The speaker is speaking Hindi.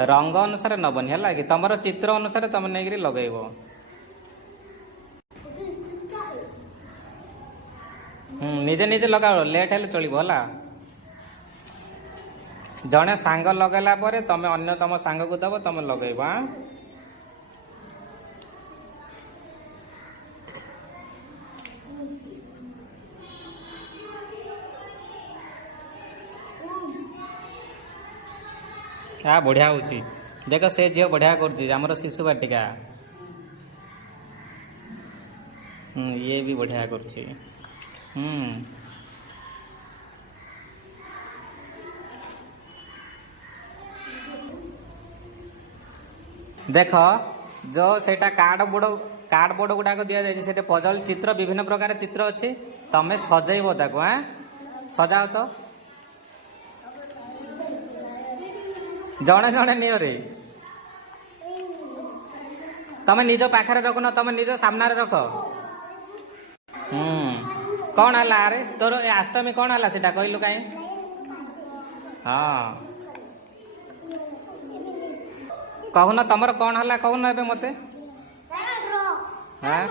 रंग अनुसार नबनी है कि तुम चित्र अनुसार तुम नहीं लगेब। निजे निजे लगाओ लेट हेल्ले चलो है। जड़े सांग लगेला पर तुम अन्य तुम सांग को दब तुम लगेब। हाँ क्या बढ़िया हो देख से झील बढ़िया कर शिशु बाटिका। ये भी बढ़िया कर देख जो सेटा कार्डबोर्ड गुड़ाक दि जाए पजल चित्र विभिन्न प्रकार चित्र अच्छी तमें सजैब ताको। हाँ सजाओ तो जड़े जड़े नियो रे तमें निज पाखरे रख न तमें निज सामने रख। कौन है अरे तोर अष्टमी कौन है सीटा कहलु कहीं। हाँ कहून तुम कौन है कहून ए मत। हाँ